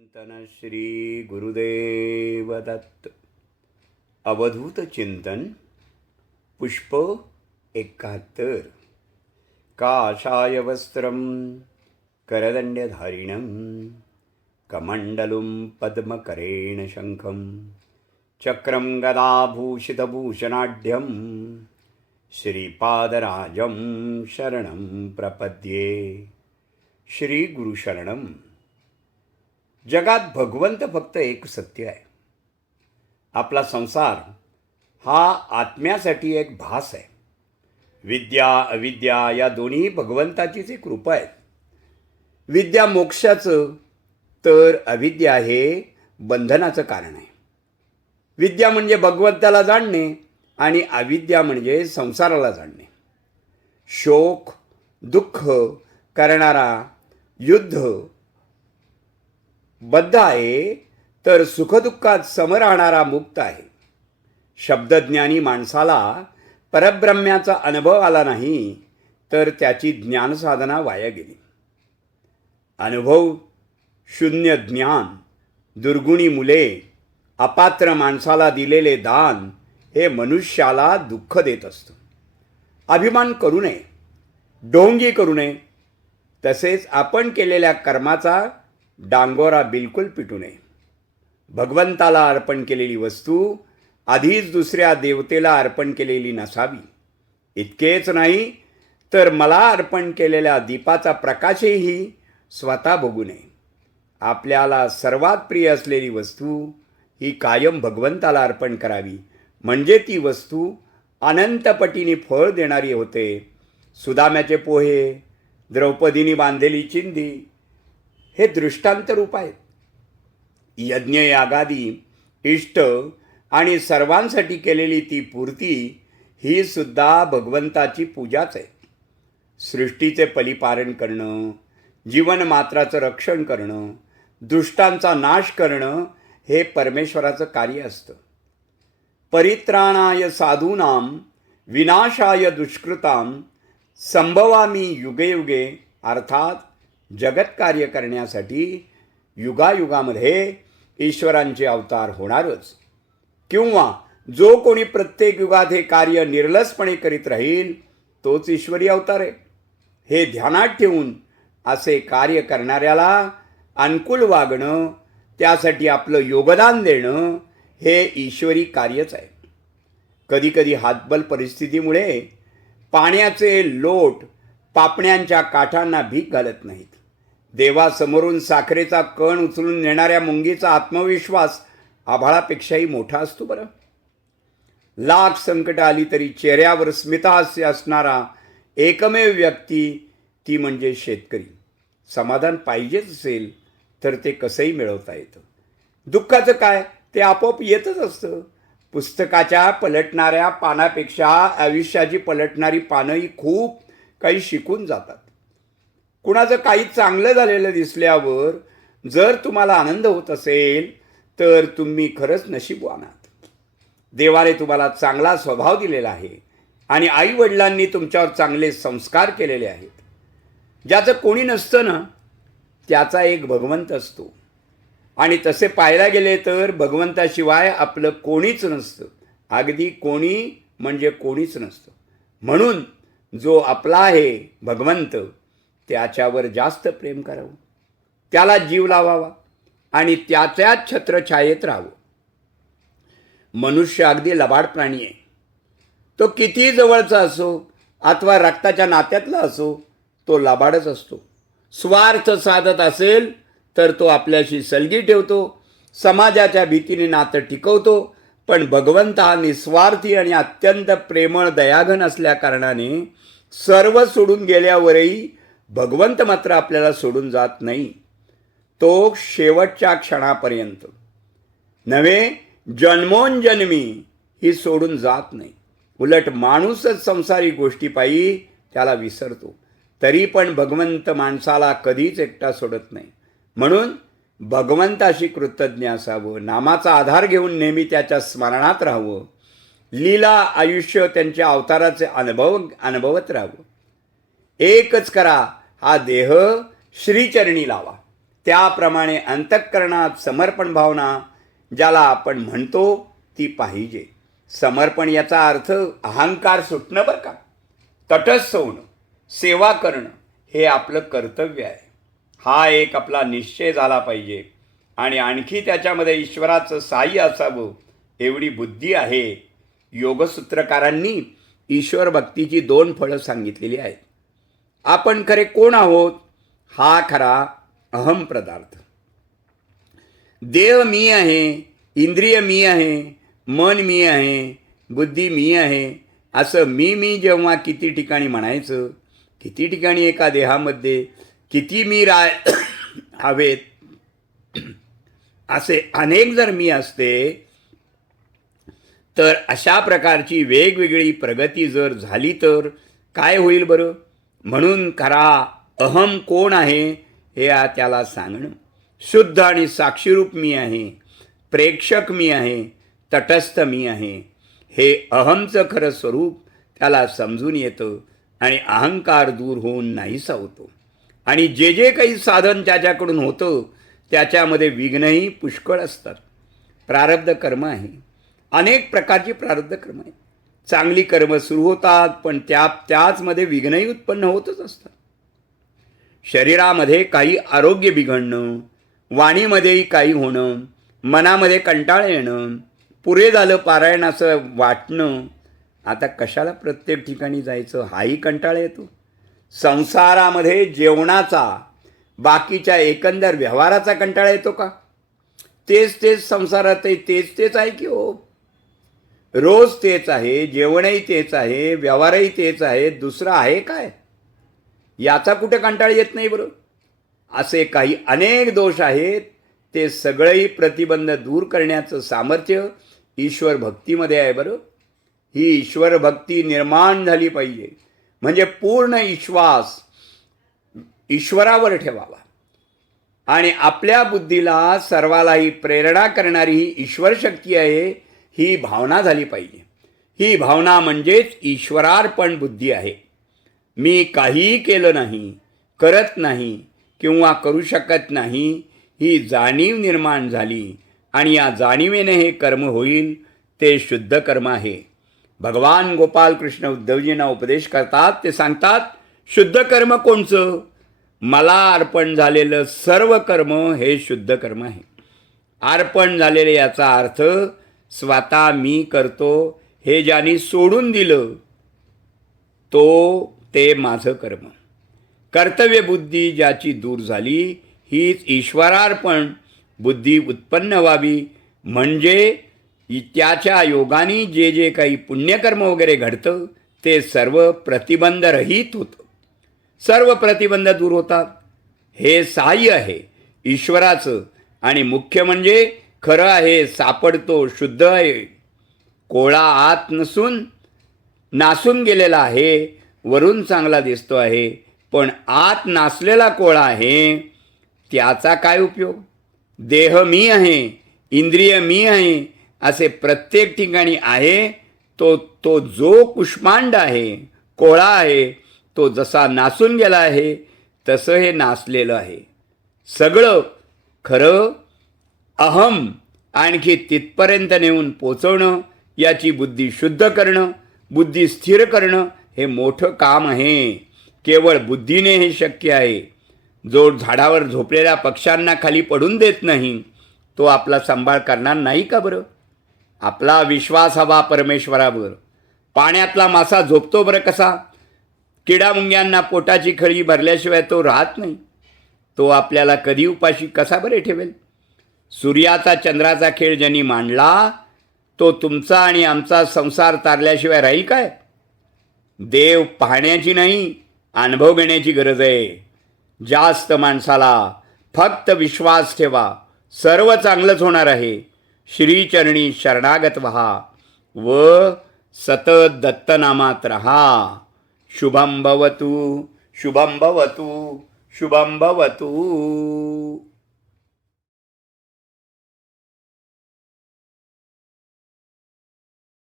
चिंतन श्री गुरुदेव दत्त. अवधूत चिंतन पुष्प 71. काषाय वस्त्रं करदंडधारिणं कमंडलुं पद्मकरेण शंखं चक्रं गदाभूषितभूषणाढ्यं श्रीपादराजं शरणं प्रपद्ये. श्री गुरुशरणं. जगात भगवंत फक्त एक सत्य आहे. आपला संसार हा आत्म्यासाठी एक भास आहे. विद्या अविद्या या दोन्ही भगवंताचीच एक रूप आहेत. विद्या मोक्षाचं तर अविद्या हे बंधनाचं कारण आहे. विद्या म्हणजे भगवंताला जाणणे आणि अविद्या म्हणजे संसाराला जाणणे. शोक दुःख करणारा युद्ध बद्ध आहे, तर सुखदुःखात सम राहणारा मुक्त आहे. शब्दज्ञानी माणसाला परब्रह्म्याचा अनुभव आला नाही तर त्याची ज्ञानसाधना वाया गेली. अनुभव शून्य ज्ञान, दुर्गुणी मुले, अपात्र माणसाला दिलेले दान हे मनुष्याला दुःख देत असतं. अभिमान करू नये, ढोंगी करू नये. तसेच आपण केलेल्या कर्माचा डांगोरा बिलकुल पिटू नये. भगवंताला अर्पण केलेली वस्तू आधीच दुसऱ्या देवतेला अर्पण केलेली नसावी. इतकेच नाही तर मला अर्पण केलेल्या दीपाचा प्रकाशही स्वतः बघू नये. आपल्याला सर्वात प्रिय असलेली वस्तू ही कायम भगवंताला अर्पण करावी, म्हणजे ती वस्तू अनंतपटीने फळ देणारी होते. सुदाम्याचे पोहे, द्रौपदीने बांधलेली चिंधी हे दृष्टांत रूप आहेत. यज्ञ यागादी इष्ट आणि सर्वांसाठी केलेली ती पूर्ती ही सुद्धा भगवंताची पूजाच आहे. सृष्टीचे पलिपारण करणं, जीवनमात्राचं रक्षण करणं, दुष्टांचा नाश करणं हे परमेश्वराचं कार्य असतं. परित्राणाय साधूनां विनाशाय दुष्कृतां संभवामी युगे युगे. अर्थात जगत कार्य करण्यासाठी युगायुगामध्ये ईश्वरांचे अवतार होणारच. किंवा जो कोणी प्रत्येक युगात हे कार्य निर्लसपणे करीत राहील तोच ईश्वरी अवतार आहे. हे ध्यानात ठेवून असे कार्य करणाऱ्याला अनुकूल वागणं, त्यासाठी आपलं योगदान देणं हे ईश्वरी कार्यच आहे. कधीकधी हातबल परिस्थितीमुळे पाण्याचे लोट पापण्यांच्या काठांना भीक घालत नाहीत. देवासमोरून साखरेचा कण उचलून नेणाऱ्या मुंगीचा आत्मविश्वास आभाळापेक्षाही मोठा असतो. बरं, लाख संकट आली तरी चेहऱ्यावर स्मितहास्य असणारा एकमेव व्यक्ती ती म्हणजे शेतकरी. समाधान पाहिजेच असेल तर ते कसंही मिळवता येतं. दुःखाचं काय, ते आपोआप येतच असतं. पुस्तकाच्या पलटणाऱ्या पानापेक्षा आयुष्याची पलटणारी पानं ही खूप काही शिकून जातात. कुणाचं काही चांगलं झालेलं दिसल्यावर जर तुम्हाला आनंद होत असेल तर तुम्ही खरंच नशीबवान आहात. देवाने तुम्हाला चांगला स्वभाव दिलेला आहे आणि आईवडिलांनी तुमच्यावर चांगले संस्कार केलेले आहेत. ज्याचं कोणी नसतं ना, त्याचा एक भगवंत असतो. आणि तसे पाहायला गेले तर भगवंताशिवाय आपलं कोणीच नसतं. अगदी कोणी म्हणजे कोणीच नसतं. म्हणून जो आपला आहे भगवंत, त्याच्यावर जास्त प्रेम करावं, त्याला जीव लावावा आणि त्याच्याच छत्रछायेत राहावं. मनुष्य अगदी लबाड प्राणी आहे. तो किती जवळचा असो अथवा रक्ताच्या नात्यातला असो, तो लबाडच असतो. स्वार्थ साधत असेल तर तो आपल्याशी सलगी ठेवतो, समाजाच्या भीतीने नातं टिकवतो. पण भगवंत हा निस्वार्थी आणि अत्यंत प्रेमळ दयाघन असल्या कारणाने सर्व सोडून गेल्यावरही भगवंत मात्र आपल्याला सोडून जात नाही. तो शेवटच्या क्षणापर्यंत नव्हे, जन्मोनजन्मी ही सोडून जात नाही. उलट माणूसच संसारी गोष्टीपायी त्याला विसरतो. तरी पण भगवंत माणसाला कधीच एकटा सोडत नाही. म्हणून भगवंताशी कृतज्ञ असावं, नामाचा आधार घेऊन नेहमी त्याच्या स्मरणात राहावं, लीला आयुष्य त्यांच्या अवताराचे अनुभवत राहावं. एकच करा, हा देह श्रीचरणी लावा. त्याप्रमाणे अंतःकरणात समर्पण भावना ज्याला आपण म्हणतो ती पाहिजे. समर्पण याचा अर्थ अहंकार सुटणं बरं का, तटस्थ होणं, सेवा करणं हे आपलं कर्तव्य आहे. हा एक आपला निश्चय झाला पाहिजे आणि आणखी त्याच्यामध्ये ईश्वराचं साह्य असावं एवढी बुद्धी आहे. योगसूत्रकारांनी ईश्वर भक्तीची 2 फळं सांगितलेली आहेत. आपण खरे कोण आहोत? हा खरा अहम पदार्थ. देव मी आहे, इंद्रिय मी आहे, मन मी आहे, बुद्धी मी आहे, असं मी जेव्हा किती ठिकाणी म्हणायचं, किती ठिकाणी एका देहामध्ये किती मी हवेत, असे अनेक जर मी असते तर अशा प्रकारची वेगवेगळी प्रगती जर झाली तर काय होईल बरं? म्हणून खरा अहम कोण आहे हे त्याला सांगणं. शुद्ध आणि साक्षीरूप मी आहे, प्रेक्षक मी आहे, तटस्थ मी आहे, हे अहमचं खरं स्वरूप त्याला समजून येतं आणि अहंकार दूर होऊन नाहीसा होतो. आणि जे जे काही साधन त्याच्याकडून होतं त्याच्यामध्ये विघ्नही पुष्कळ असतात. प्रारब्ध कर्म आहे, अनेक प्रकारची प्रारब्ध कर्म आहे. चांगली कर्म सुरू होतात पण त्याचमध्ये विघ्नही उत्पन्न होतच असतात. शरीरामध्ये काही आरोग्य बिघडणं, वाणीमध्येही काही होणं, मनामध्ये कंटाळा येणं, पुरे झालं पारायण असं वाटणं. आता कशाला प्रत्येक ठिकाणी जायचं हाही कंटाळा येतो. संसारामध्ये जेवणाचा, बाकीच्या एकंदर व्यवहाराचा कंटाळा येतो का? तेच संसारातही तेच आहे की हो. रोज तेच आहे, जेवणही तेच आहे, व्यवहारही तेच आहे, दुसरं आहे काय? याचा कुठे कंटाळा येत नाही बरं? असे काही अनेक दोष आहेत. ते सगळेही प्रतिबंध दूर करण्याचं सामर्थ्य ईश्वर भक्तीमध्ये आहे बरं. ही ईश्वर भक्ती निर्माण झाली पाहिजे म्हणजे पूर्ण विश्वास ईश्वरावर ठेवावा आणि आपल्या बुद्धीला सर्वालाही प्रेरणा करणारी ही ईश्वर शक्ती आहे ही भावना झाली पाहिजे. ही भावना म्हणजेच ईश्वरार्पण बुद्धी आहे. मी काहीही केलं नाही, करत नाही किंवा करू शकत नाही ही जाणीव निर्माण झाली आणि या जाणीवेने हे कर्म होईल ते शुद्ध कर्म आहे. भगवान गोपाल कृष्ण उद्धवजींना उपदेश करतात. ते सांगतात शुद्ध कर्म कोणचं? मला अर्पण झालेलं सर्व कर्म हे शुद्ध कर्म आहे. अर्पण झालेले याचा अर्थ स्वतः मी करतो हे ज्यांनी सोडून दिलं ते माझं कर्म. कर्तव्य बुद्धी ज्याची दूर झाली हीच ईश्वरार्पण बुद्धी उत्पन्न व्हावी म्हणजे त्याच्या योगाने जे जे काही पुण्यकर्म वगैरे घडतं ते सर्व प्रतिबंधरहित होतं. सर्व प्रतिबंध दूर होतात. हे साह्य आहे ईश्वराचं आणि मुख्य म्हणजे खरं आहे, सापडतो, शुद्ध आहे. कोळा आत नसून नासून गेलेला आहे, वरून चांगला दिसतो आहे, पण आत नासलेला कोळा आहे. त्याचा काय उपयोग? देह मी आहे, इंद्रिय मी आहे असे प्रत्येक ठिकाणी आहे. तो जो कुष्मांड आहे, कोळा आहे, तो जसा नासून गेला आहे तसं हे नासलेलं आहे. सगळं खरं अहम आणखी तिथपर्यंत नेऊन पोचवणं, याची बुद्धी शुद्ध करणं, बुद्धी स्थिर करणं हे मोठं काम आहे. केवळ बुद्धीने हे शक्य आहे. जो झाडावर झोपलेल्या पक्ष्यांना खाली पडून देत नाही तो आपला सांभाळ करणार नाही का बरं? आपला विश्वास हवा परमेश्वरावर. पाण्यातला मासा झोपतो बरं कसा? किडामुंग्यांना पोटाची खळगी भरल्याशिवाय तो राहत नाही. तो आपल्याला कधी उपाशी कसा बरे ठेवेल? सूर्याचा चंद्राचा खेळ ज्यांनी मांडला तो तुमचा आणि आमचा संसार तारल्याशिवाय राहील काय? देव पाहण्याची नाही, अनुभव घेण्याची गरज आहे. जास्त माणसाला फक्त विश्वास ठेवा, सर्व चांगलंच होणार आहे. श्रीचरणी शरणागत व्हा व सतत दत्तनामात रहा. शुभम भवतु, शुभम भवतु, शुभम भवतु.